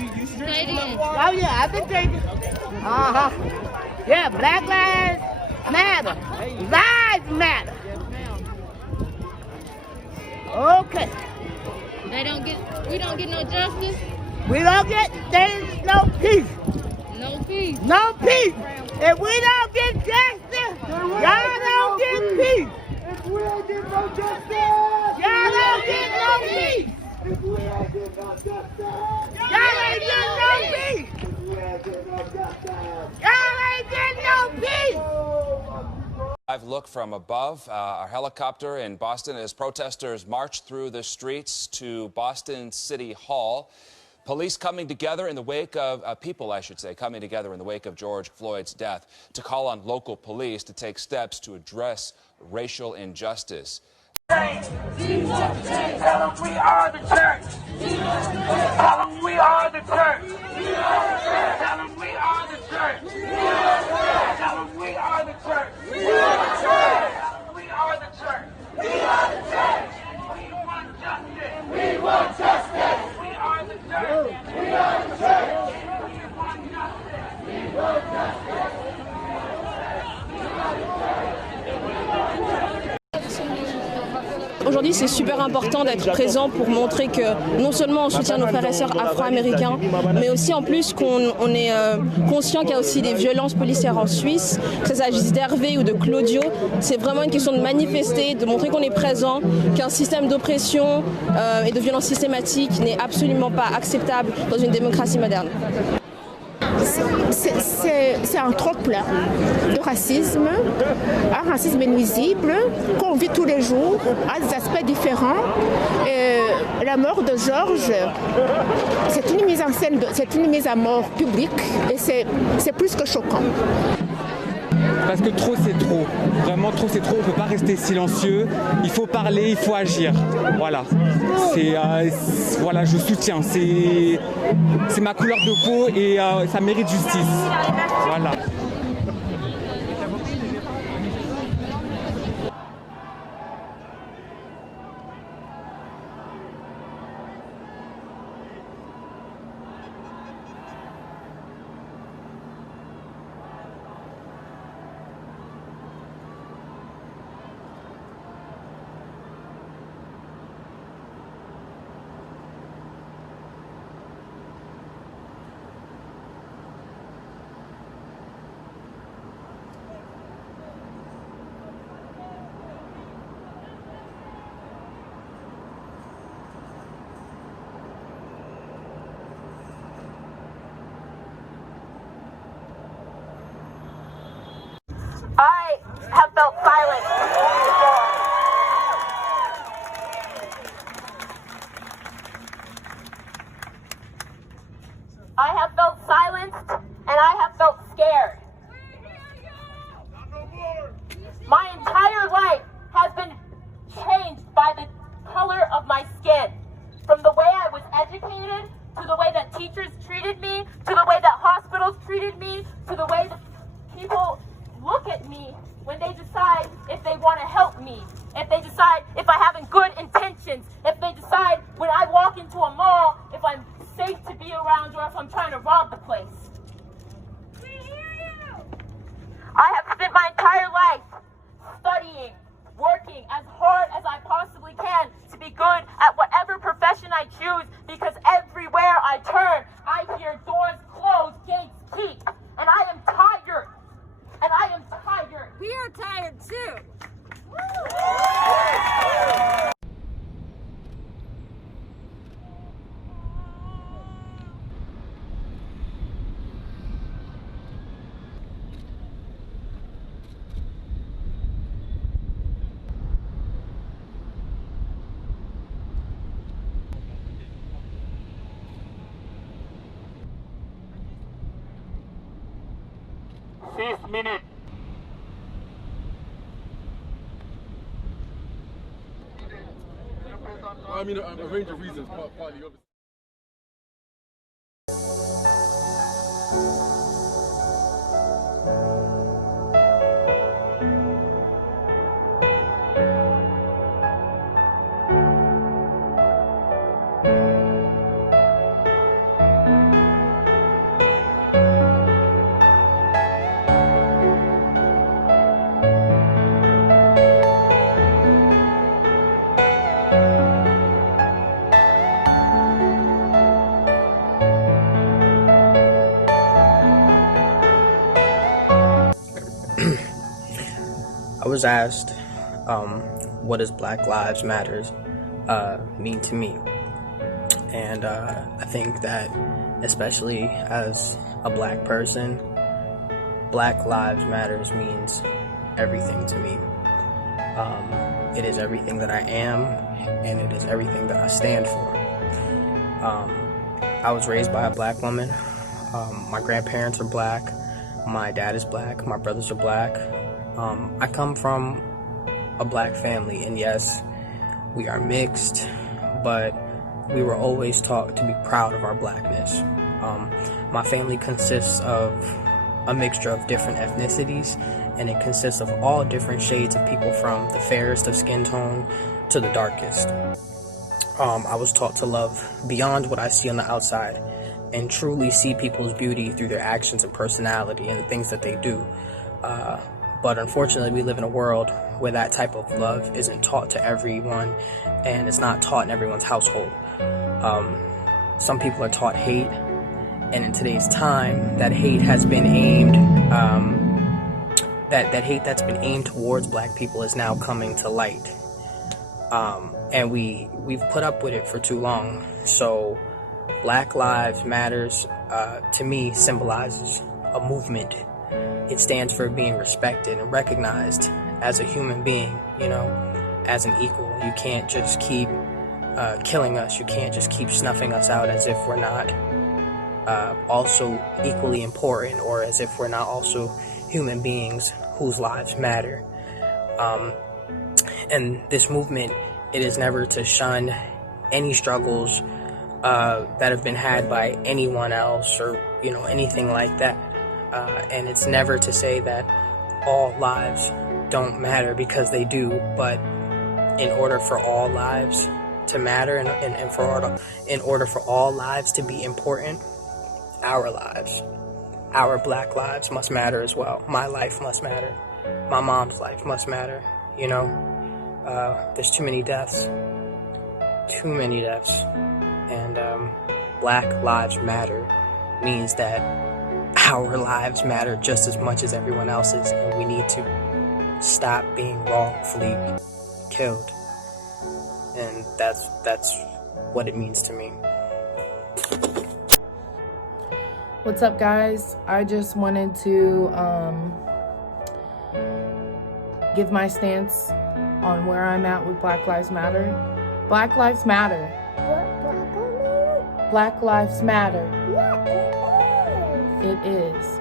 Yeah. Oh yeah, I've been drinking. Yeah, Black Lives Matter. Lives matter. Okay. We don't get no justice. There's no peace. No peace. No peace. If we don't get justice, y'all don't get peace. If we don't get no justice, Y'all don't get no peace. if we don't get no justice, Y'all ain't get no peace. if we don't get no justice, Y'all ain't get no peace. Live look from above, our helicopter in Boston as protesters march through the streets to Boston City Hall. Police coming together in the wake of, people, I should say, coming together in the wake of George Floyd's death to call on local police to take steps to address racial injustice. Tell them we are the church. Tell them we are the church. Tell them we are the church. Tell them we are the church. We are the church. We are the church. We want justice. We want justice. We are the church. We are the church. We want justice. We want justice. Aujourd'hui, c'est super important d'être présent pour montrer que non seulement on soutient nos frères et sœurs afro-américains, mais aussi en plus qu'on est conscient qu'il y a aussi des violences policières en Suisse, que ça s'agisse d'Hervé ou de Claudio. C'est vraiment une question de manifester, de montrer qu'on est présent, qu'un système d'oppression et de violence systématique n'est absolument pas acceptable dans une démocratie moderne. C'est un trop-plein de racisme, un racisme nuisible qu'on vit tous les jours, à des aspects différents. La mort de Georges, c'est une mise en scène, c'est une mise à mort publique et c'est plus que choquant. Parce que trop c'est trop, vraiment trop c'est trop, on ne peut pas rester silencieux, il faut parler, il faut agir, voilà. Voilà, je soutiens, c'est ma couleur de peau et ça mérite justice, voilà. I have felt silence before. I have felt silenced and I have felt scared. My entire life has been changed by the color of my skin. From the way I was educated, to the way that teachers treated me, to the way that hospitals treated me, to the way that people look at me when they decide if they want to help me, if they decide if I have good intentions, if they decide when I walk into a mall if I'm safe to be around or if I'm trying to rob the place. I have spent my entire life studying, working as hard as I possibly can to be good at whatever profession I choose, because everywhere I turn, I hear doors close, gates keep, and I am tired. And I am tired. We are tired too. Minute. I mean, a range of reasons, partly obviously. was asked, what does Black Lives Matter mean to me? And I think that, especially as a Black person, Black Lives Matters means everything to me. It is everything that I am, and it is everything that I stand for. I was raised by a Black woman. My grandparents are Black. My dad is Black. My brothers are Black. I come from a Black family, and yes, we are mixed, but we were always taught to be proud of our Blackness. My family consists of a mixture of different ethnicities, and it consists of all different shades of people, from the fairest of skin tone to the darkest. I was taught to love beyond what I see on the outside and truly see people's beauty through their actions and personality and the things that they do. But unfortunately, we live in a world where that type of love isn't taught to everyone, and it's not taught in everyone's household. Some people are taught hate, and in today's time, that hate has been aimed, that hate that's been aimed towards Black people is now coming to light. And we've put up with it for too long. So Black Lives Matters, to me, symbolizes a movement. It stands for being respected and recognized as a human being, as an equal. You can't just keep killing us. You can't just keep snuffing us out as if we're not also equally important, or as if we're not also human beings whose lives matter. And this movement, it is never to shun any struggles that have been had by anyone else, or anything like that. And it's never to say that all lives don't matter, because they do. But in order for all lives to matter, and in order for all lives to be important, our lives, our Black lives must matter as well. My life must matter. My mom's life must matter. There's too many deaths. And Black Lives Matter means that our lives matter just as much as everyone else's, and we need to stop being wrongfully killed. And that's what it means to me. What's up, guys? I just wanted to give my stance on where I'm at with Black Lives Matter. Black Lives Matter. Black Lives Matter. It is.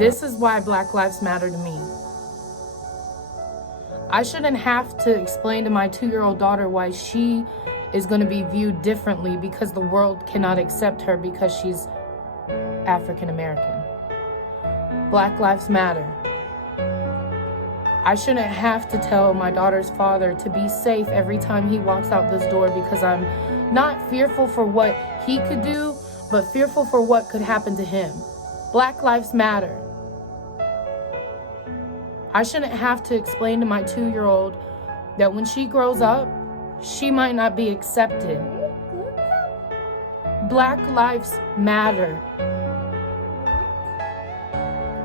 This is why Black Lives Matter to me. I shouldn't have to explain to my 2-year-old daughter why she is going to be viewed differently because the world cannot accept her because she's African American. Black Lives Matter. I shouldn't have to tell my daughter's father to be safe every time he walks out this door, because I'm not fearful for what he could do, but fearful for what could happen to him. Black Lives Matter. I shouldn't have to explain to my 2-year-old that when she grows up, she might not be accepted. Black Lives Matter.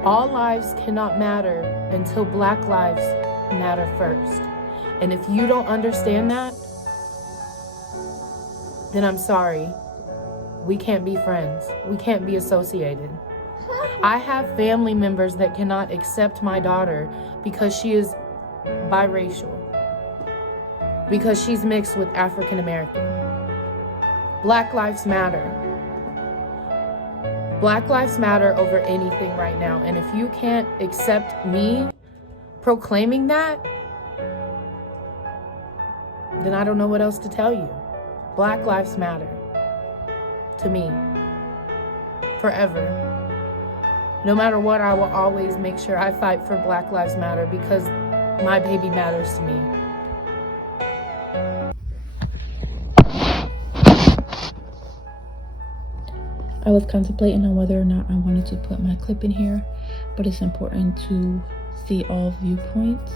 All lives cannot matter until Black lives matter first. And if you don't understand that, then I'm sorry. We can't be friends. We can't be associated. I have family members that cannot accept my daughter because she is biracial, because she's mixed with African American. Black Lives Matter. Black Lives Matter over anything right now. And if you can't accept me proclaiming that, then I don't know what else to tell you. Black Lives Matter. To me. Forever. No matter what, I will always make sure I fight for Black Lives Matter, because my baby matters to me. I was contemplating on whether or not I wanted to put my clip in here, but it's important to see all viewpoints.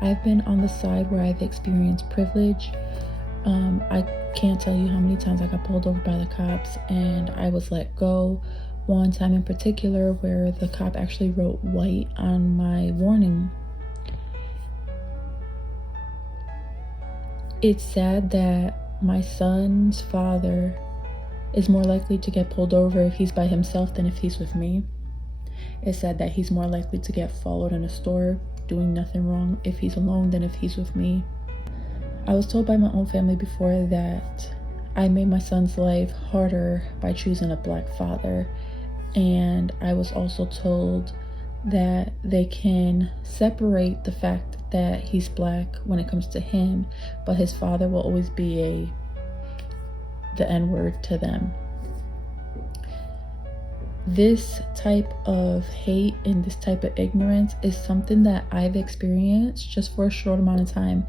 I've been on the side where I've experienced privilege. I can't tell you how many times I got pulled over by the cops and I was let go. One time in particular where the cop actually wrote white on my warning It's sad that my son's father is more likely to get pulled over if he's by himself than if he's with me. It's sad that he's more likely to get followed in a store doing nothing wrong if he's alone than if he's with me. I was told by my own family before that I made my son's life harder by choosing a black father, and I was also told that they can separate the fact that he's black when it comes to him, but his father will always be the N-word to them. This type of hate and this type of ignorance is something that I've experienced just for a short amount of time.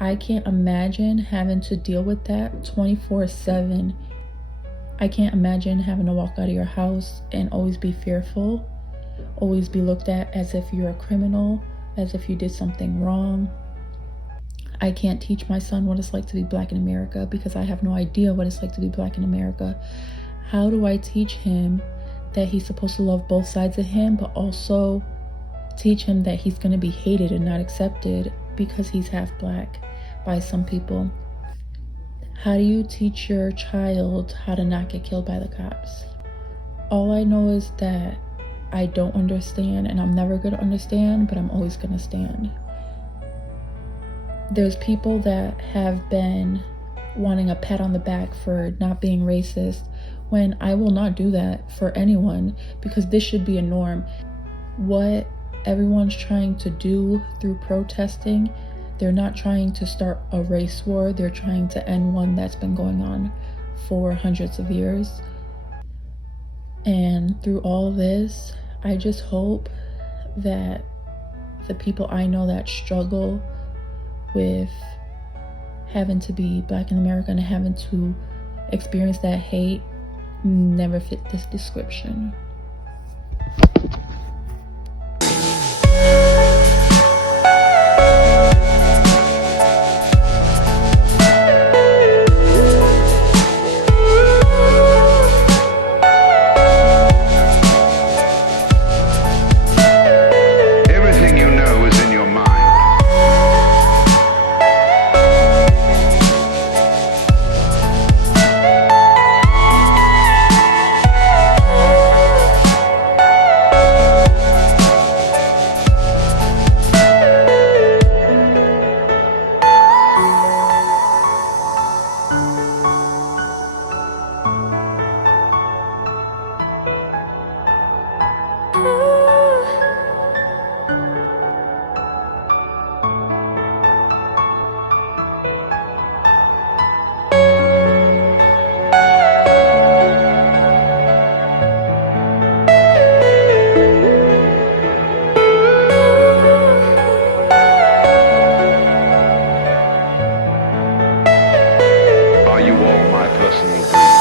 I can't imagine having to deal with that 24/7. I can't imagine having to walk out of your house and always be fearful, always be looked at as if you're a criminal, as if you did something wrong. I can't teach my son what it's like to be black in America because I have no idea what it's like to be black in America. How do I teach him that he's supposed to love both sides of him, but also teach him that he's going to be hated and not accepted because he's half black by some people? How do you teach your child how to not get killed by the cops? All I know is that I don't understand, and I'm never going to understand, but I'm always going to stand. There's people that have been wanting a pat on the back for not being racist, when I will not do that for anyone, because this should be a norm. What everyone's trying to do through protesting, they're not trying to start a race war, they're trying to end one that's been going on for hundreds of years. And through all this, I just hope that the people I know that struggle with having to be black in America and having to experience that hate never fit this description. Everything you know is in your mind. Are you all my personal dreams?